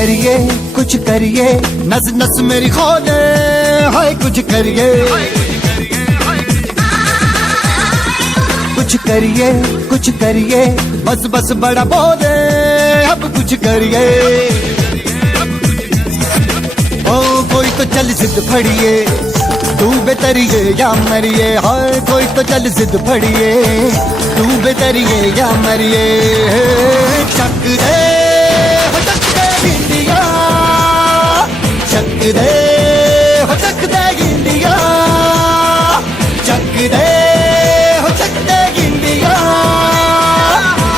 कुछ करिए नस नस मेरी खोले, हाय कुछ करिए, कुछ करिए बस बस बड़ा बोले, अब कुछ करिए। ओ कोई तो चल जिद फड़िए, तू बेतरिए या मरिए, हाय कोई तो चल जिद फड़िए, तू बेतरिए या मरिए। चक दे इंडिया, चक दे हो चक दे इंडिया, चक दे हो चक दे इंडिया,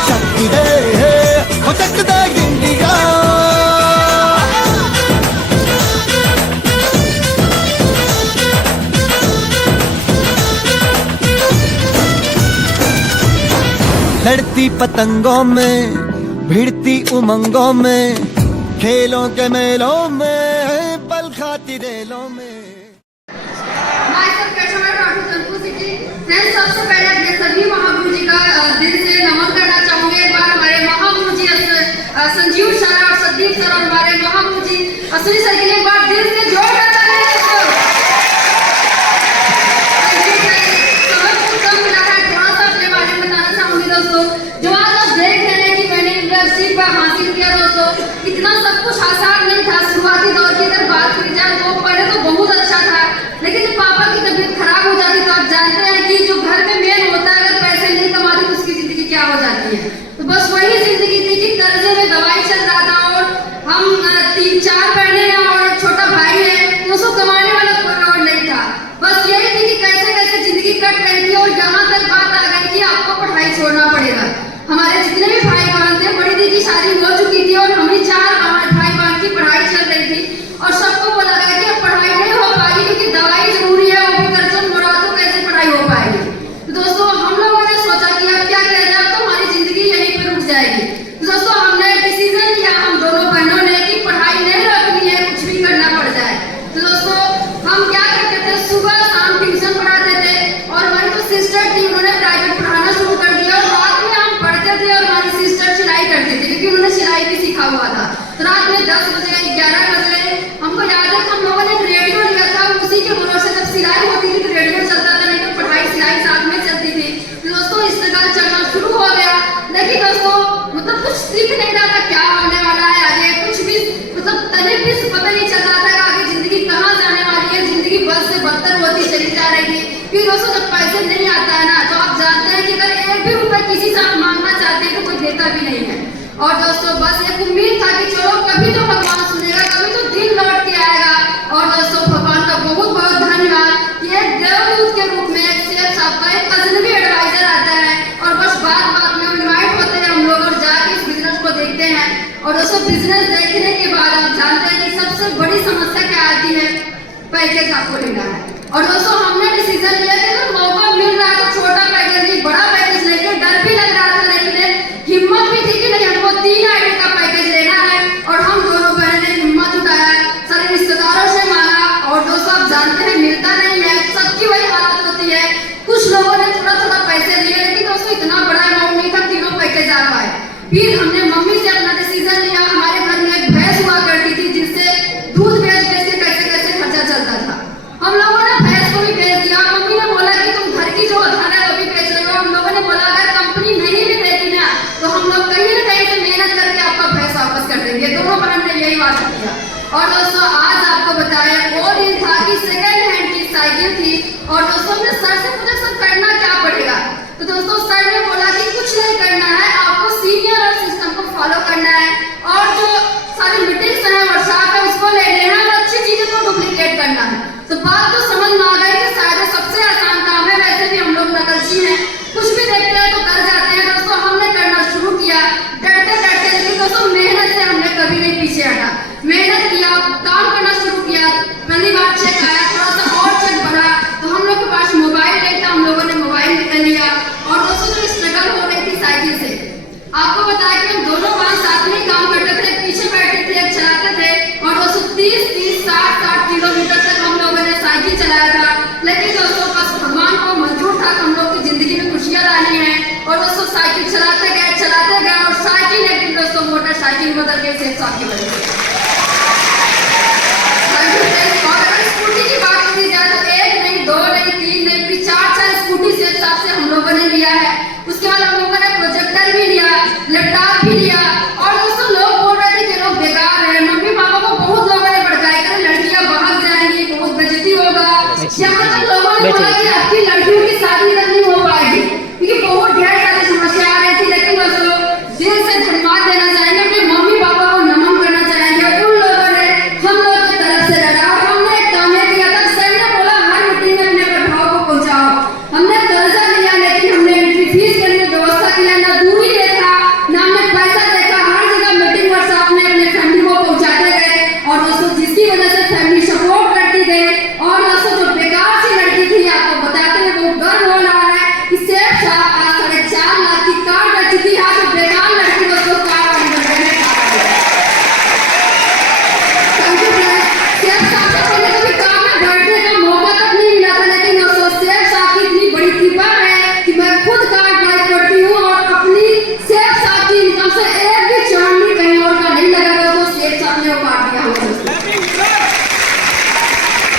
चक दे हो चक दे इंडिया। लड़ती पतंगों में, भिड़ती उमंगों में, खेलों के मेलों में, पल खाती रेलों में। सबसे पहले अपने सभी महागुरु जी का दिल से नमन करना चाहूंगी। एक बार हमारे महागुरु जी संजीव सर और सदीप सर और हमारे महागुरु जी अश्विनी सर के लिए एक बार दिल से जोरदार इतना सब कुछ आसान नहीं था। शुरुआती दौर की अगर बात की जाए तो पहले तो बहुत अच्छा था, लेकिन जब पापा की तबीयत खराब हो जाती तो आप जानते हैं कि जो घर में मेन होता है अगर पैसे नहीं कमाती तो उसकी जिंदगी क्या हो जाती है। तो बस वही जिंदगी थी कि कर्जे में दवाई चल रहा था और हम 3-4 बहनें हैं और एक छोटा भाई है, तो उसको कमाने वाला कोई नहीं था। बस यही थी कि कैसे कैसे जिंदगी कट रही थी और यहाँ तक बात आ गई कि आपको पढ़ाई छोड़ना पड़ेगा। हमारे जितने भी भाई बहन थे, बड़ी दी की शादी हो चुकी थी और हम ही 4 भाई बहन की पढ़ाई चल रही थी और सबको बोला गया कि अब पढ़ाई नहीं हो पाएगी क्योंकि दवाई जरूरी है, वो भी कर्जन हो रहा तो कैसे पढ़ाई हो पाएगी। तो दोस्तों हम लोगों ने सोचा कि अब क्या किया जाए, तो हमारी जिंदगी यहीं पर रुक जाएगी। तो दोस्तों हमने डिसीजन लिया हम दोनों बहनों ने कि पढ़ाई नहीं रखनी है, कुछ भी करना पड़ जाए। तो दोस्तों हम क्या करते थे, सुबह शाम ट्यूशन पढ़ाते थे और हमारी जो सिस्टर थी उन्होंने प्राइवेट पढ़ाना शुरू कर दिया और रात में हम पढ़ते थे और हमारी सिस्टर सिलाई करती थी क्योंकि उन्होंने सिलाई भी सीखा हुआ था। तो रात में 10 बजे 11 बजे हमको याद है हम लोगों ने रेडियो लिया था, उसी के भरोसे जब सिलाई होती थी तो रेडियो चलता था, नहीं तो पढ़ाई सिलाई साथ में चलती थी। तो दोस्तों इस प्रकार चलना शुरू हो गया, लेकिन दोस्तों मतलब कुछ सीख नहीं रहा था क्या होने वाला है आगे, कुछ भी मतलब तनिक भी पता नहीं चल रहा था आगे जिंदगी कहाँ जाने वाली है। जिंदगी बद से बदतर होती चली जा रही थी। फिर दोस्तों जब पैसे नहीं आता है ना तो आप जानते हैं कि अगर 1 भी रुपए किसी से आप मांगना चाहते हैं तो कोई देता भी नहीं है। और दोस्तों बस एक उम्मीद था कि चलो कभी तो भगवान सुनेगा, कभी तो दिन लौट के आएगा। और दोस्तों भगवान का बहुत बहुत धन्यवाद कि एक देवदूत के रूप में एक शेख साहब का एक अजनबी एडवाइजर आता है और बस बात में इनवाइट होते हैं हम लोग और जाके इस बिजनेस को देखते हैं। और दोस्तों बिजनेस देखने के बाद आप जानते हैं कि सबसे बड़ी समस्या क्या आती है, पैकेज आपको लेना है। और दोस्तों हमने डिसीजन लिया कि अगर मौका मिल रहा है तो छोटा पैकेज नहीं बड़ा पैकेज लेंगे। डर भी लग रहा था लेकिन हिम्मत भी थी कि नहीं हमको 3 आईडी का पैकेज लेना है। और हम दोनों बहनों ने हिम्मत उठाया, सारे रिश्तेदारों से मांगा और दोस्तों आप जानते हैं मिलता नहीं है, सबकी वही हालत होती है। कुछ लोगों ने थोड़ा थोड़ा पैसे दिए लेकिन दोस्तों इतना बड़ा अमाउंट नहीं था तीनों पैकेज आ पाए। फिर हमने मम्मी से अपना डिसीजन लिया। हमारे घर में एक भैंस हुआ करती थी जिससे दूध बेच बेच के कैसे कैसे खर्चा चलता था। हम लोगों ने भैंस को भी बेच दिया। मम्मी ने बोला कि तुम घर की जो धान है वो भी बेच रहे हो। हम लोगों ने बोला अगर कंपनी नहीं भी देगी ना तो हम लोग कहीं ना कहीं से मेहनत करके आपका भैंस वापस कर देंगे। दोनों बहन ने यही बात किया। और दोस्तों आज आपको बताया वो दिन था कि सेकेंड हैंड की साइकिल थी और दोस्तों ने सर से पूछा सर करना क्या पड़ेगा। तो दोस्तों सर ने बोला कि कुछ नहीं करना है, आपको सीनियर और सिस्टम को फॉलो करना है और जो सारी मीटिंग्स है वर्कशॉप है उसको ले लेना है और अच्छी चीजों को डुप्लीकेट करना है। तो बात तो समझ में आ गई कि शायद सबसे आसान काम है, वैसे भी हम लोग नकलची हैं, कुछ भी देखते हैं तो कर जाते हैं। दोस्तों हमने करना शुरू किया डरते डरते, लेकिन दोस्तों मेहनत से हमने कभी नहीं पीछे हटा। मेहनत किया, काम करना शुरू किया। पहली बार चेक आया, थोड़ा सा और चेक बढ़ा तो हम लोग के पास मोबाइल नहीं था, हम लोगों ने मोबाइल निकल लिया। और दोस्तों जो स्ट्रगल हो रही थी साइकिल से, आपको बताया कि हम दोनों बार साथ में काम करते थे, पीछे बैठे थे, एक चलाते थे। और दोस्तों 30-30, 60-60 किलोमीटर तक हम लोगों ने साइकिल चलाया था। लेकिन दोस्तों बस भगवान को मंजूर था हम लोग की जिंदगी में खुशियां लानी है। और दोस्तों साइकिल चलाते गए और साइकिल एक दिन दोस्तों दोस्तों मोटरसाइकिल बदल के सेफ साथ की वजह से। और अगर स्कूटी की बात करी जाए तो एक नहीं, दो नहीं, तीन नहीं, फिर चार स्कूटी सेफ साथ से हम लोगों ने लिया है। उसके बाद हम लोगों ने प्रोजेक्टर भी लिया, लैपटॉप भी लिया। और दोस्तों लोग बोल रहे थे कि लोग बेकार है, मम्मी पापा को बहुत लोगों ने भड़काया कि लड़कियां भाग जाएंगी, बहुत बेइज्जती होगा। यहाँ तक लोगों ने बोला कि आपकी लड़कियों की शादी तक नहीं हो पाएगी, क्योंकि बहुत ढेर सारी समस्या आ रही थी। लेकिन दोस्तों दिल से धन्यवाद देना चाहेंगे, अपने मम्मी पापा को नमन करना चाहेंगे। उन लोगों ने हम लोग की तरफ से लड़ा और हमने एक काम किया था। सर ने बोला हर मीटिंग में अपने प्रभाव को पहुंचाओ। हमने कर्जा लिया, लेकिन हमने एंट्री फीस के लिए व्यवस्था किया, ना दूरी देखा ना हमने पैसा देखा। हर जगह मीटिंग वर्कशॉप में अपने फैमिली को पहुंचाते गए और दोस्तों जिसकी वजह से फैमिली सपोर्ट करती गई। और दोस्तों जो बेकार सी लड़की थी, आपको बताते हुए वो गर्व हो रहा है कि सेफ साहब आज 4.5 लाख की कार बेची थी। आज जो बेकार लड़की दोस्तों कार वाली बन गई है। सेफ साहब से पहले कभी कार में बैठने का मौका तक नहीं मिला था, लेकिन दोस्तों सेफ साहब की इतनी बड़ी कृपा है कि मैं खुद कार ड्राइव करती हूँ और अपनी सेफ साहब की इनकम से एक भी चांद भी कहीं और का नहीं लगा। दोस्तों सेफ साहब ने वो काट दिया होगा।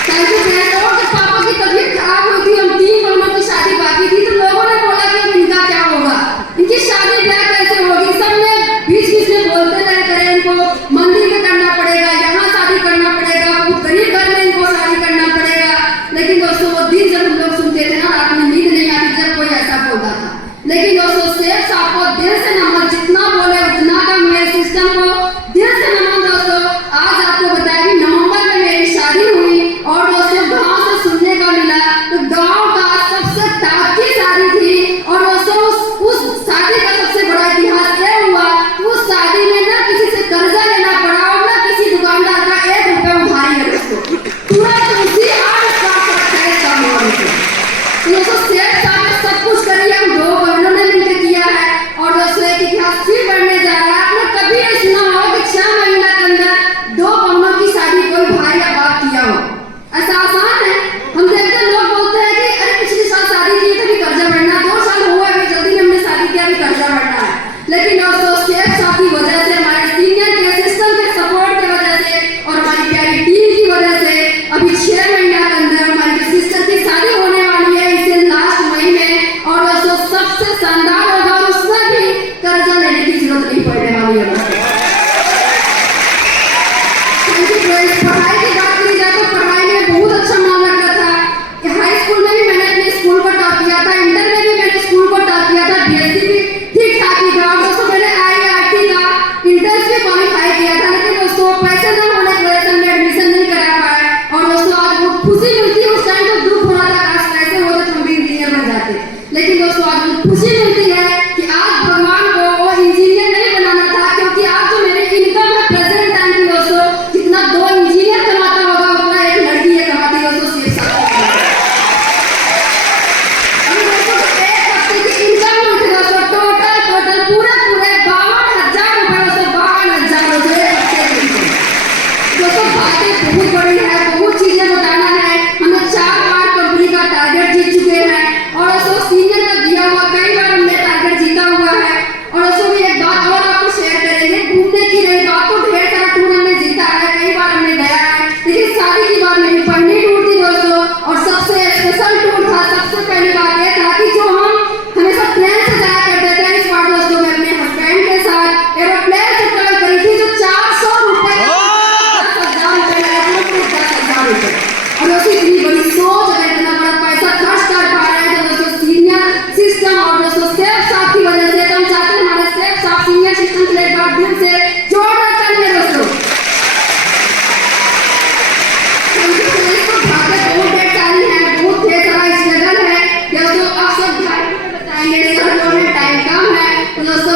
Thank you friend. और जब पापा की तबीयत खराब हुई थी, हम 3 महीनों की शादी बाकी थी, तो लोगों ने बोला कि अब इनका क्या होगा, इनकी शादी ब्याह कैसे होगी। सबने बीच में बोलते रहे करें इनको मंदिर में करना पड़ेगा, यहाँ शादी करना पड़ेगा, वो गरीब घर में इनको शादी करना पड़ेगा। लेकिन दोस्तों वो दिन जब हम लोग सुनते थे ना, रात में नींद नहीं आती जब कोई ऐसा बोलता था। लेकिन दोस्तों सेफ साहब को दिल से नमन, जितना बोले उतना कम है। सिस्टम को दिल से नमन। दोस्तों आज आपको बताया कि नवंबर में मेरी शादी हुई और दोस्तों गांव से सुनने का मिला तो गांव का सबसे टॉप की शादी थी। और दोस्तों उस शादी का सबसे बड़ा इतिहास ये हुआ कि उस शादी में ना किसी से कर्जा लेना पड़ा और ना किसी दुकानदार का 1 रुपया उधारी है। दोस्तों पूरा उसी 8 लाख का खर्च काम हुआ। दोस्तों सेफ साहब ने सब कुछ करिए, हम 2 बहनों ने मिलकर किया है। और दोस्तों एक इतिहास फिर बढ़ने जा रहा है। आपने कभी ये सुना होगा कि 6 महीने के अंदर 2 बहनों की शादी कोई भाई या बाप किया हो? ऐसा आसान है। हम देखते हैं लोग बोलते हैं कि अरे पिछले साल शादी की तो भी कर्जा बढ़ना, 2 साल हुआ है जल्दी हमने शादी किया भी कर्जा बढ़ना है। लेकिन दोस्तों सेफ साहब की वजह से, हमारे सीनियर के सिस्टम के सपोर्ट की वजह से और हमारी प्यारी टीम की वजह से अभी 6 महीने के अंदर हमारी सिस्टर की शादी होने वाली है, इसे लास्ट मई में। और दोस्तों सबसे शानदार होगा, उसमें भी कर्जा लेने की जरूरत नहीं पड़ने वाली है। पढ़ाई की बात करी जाए तो पढ़ाई में बहुत अच्छा मन लगता था। हाई स्कूल में भी मैंने अपने स्कूल को टॉप किया था, इंटर में भी मैंने स्कूल को टॉप किया था, बीएससी भी ठीक ठाक ही था। और दोस्तों मैंने आईआईटी का इंट्रेंस भी क्वालिफाई किया था, लेकिन दोस्तों पैसे न होने की वजह से हमने एडमिशन नहीं करा पाया। और दोस्तों आज बहुत खुशी मिलती है, उस टाइम तो दुख हो रहा था काश पैसे होते तो हम भी इंजीनियर बन जाते। लेकिन दोस्तों आज बहुत खुशी मिलती है कि आज भगवान को वो इंजीनियर नहीं बनाना था, क्योंकि आज जो मेरे इनकम है प्रेजेंट टाइम की, दोस्तों जितना 2 इंजीनियर कमाता होगा उतना एक लड़की ये कमाती है। दोस्तों सेफ साहब एक हफ्ते की इनकम हुई थी दोस्तों टोटल पूरे 52,000 रुपए। दोस्तों 52,000 रुपए एक हफ्ते की। दोस्तों बातें बहुत बड़ी है, बहुत चीजें बताना है। हमें 4 बार कंपनी का टारगेट जीत चुके हैं और दोस्तों सीनियर का दिया हुआ कई बार हमने टारगेट जीता हुआ है। और दोस्तों भी एक बात और आपको शेयर करेंगे, घूमने की रही बात तो ढेर सारा टूर हमने जीता है, कई बार हमने गया है। लेकिन शादी की बात मेरी पढ़नी टूर थी दोस्तों, और सबसे स्पेशल टूर था। सबसे पहली बात यह था कि जो हम हमेशा ट्रेन से जाया करते थे, इस बार दोस्तों मैं अपने हस्बैंड के साथ एरोप्लेन से ट्रेवल करी थी, जो 400 रुपए 10,000 रुपए लगे, 10,000 रुपए। और दोस्तों इतनी बड़ी सोच, अगर इतना बड़ा पैसा खर्च कर पा रहे हैं तो दोस्तों सीनियर सिस्टम और दोस्तों सेफ साहब की वजह से। हम चाहते हैं हमारे सेफ साहब सीनियर सिस्टम के लिए एक बार दिल से जोरदार तालियां दोस्तों। बहुत ढेर सारी है, बहुत ढेर सारा स्ट्रगल है दोस्तों। अब सब बताएंगे, सर टाइम कम है तो दोस्तों